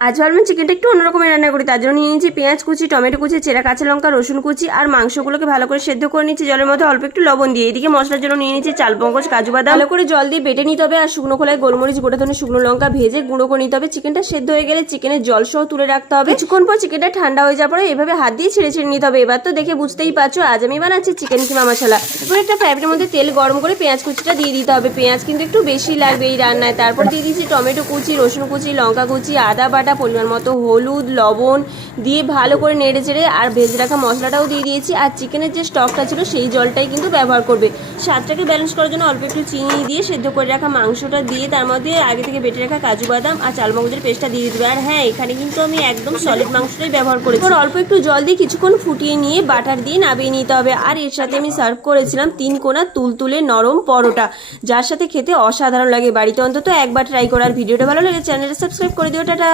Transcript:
আজ ভাবলাম চিকেনটা একটু অন্যরকমের রান্না করি, তার জন্য নিয়ে নিয়েছি পেঁয়াজ কুচি, টমেটো কুচি, চেরা কাঁচা লঙ্কা, রসুন কুচি আর মাংসগুলোকে ভালো করে সেদ্ধ করে নিচ্ছি জলের মধ্যে অল্প একটু লবণ দিয়ে। এদিকে মশলার জন্য নিয়ে নিচ্ছি চাল মগজ, কাজু বাদাম ভালো করে জল দিয়ে বেটে নিতে হবে আর শুকনো খোলায় গোলমরিচ, গোটা ধনে, শুকনো লঙ্কা ভেজে গুঁড়ো করে নিতে হবে। চিকেনটা সেদ্ধ হয়ে গেলে চিকেনের জল সহ তুলে রাখতে হবে। কিছুক্ষণ পর চিকেনটা ঠান্ডা হয়ে যাওয়ার পরে এভাবে হাত দিয়ে ছেড়ে ছেড়ে নিতে হবে। এবার তো দেখে বুঝতেই পারছো আজ আমি বানাচ্ছি চিকেন কিমা মশলা। এরপর একটা ফ্রাইপ্যানের মধ্যে তেল গরম করে পেঁয়াজ কুচিটা দিয়ে দিতে হবে। পেঁয়াজ কিন্তু একটু বেশি লাগবে এই রান্নায়। তারপর দিয়ে দিচ্ছি টমেটো কুচি, রসুন কুচি, লঙ্কা কুচি, আদা বাটা, পরিমাণ মতো হলুদ, লবণ দিয়ে ভালো করে নেড়ে চেড়ে আর ভেজে রাখা মশলাটাও দিয়ে দিয়েছি। আর চিকেনের যে স্টকটা ছিল সেই জলটাই কিন্তু ব্যবহার করবে। স্বাদটাকে ব্যালেন্স করার জন্য অল্প একটু চিনি দিয়ে সেদ্ধ করে রাখা মাংসটা দিয়ে তার মধ্যে আগে থেকে বেটে রাখা কাজু বাদাম আর চালমগজের পেস্টটা দিয়ে দিতে হবে। আর হ্যাঁ, এখানে কিন্তু আমি একদম সলিড মাংসটাই ব্যবহার করেছি। অল্প একটু জল দিয়ে কিছুক্ষণ ফুটিয়ে নিয়ে বাটার দিয়ে নামিয়ে নিতে হবে। আর এর সাথে আমি সার্ভ করেছিলাম 3 কোনা তুলতুলে নরম পরোটা, যার সাথে খেতে অসাধারণ লাগে। বাড়িতে অন্তত একবার ট্রাই করার। ভিডিওটা ভালো লাগে চ্যানেলটা সাবস্ক্রাইব করে দিও। টাটা।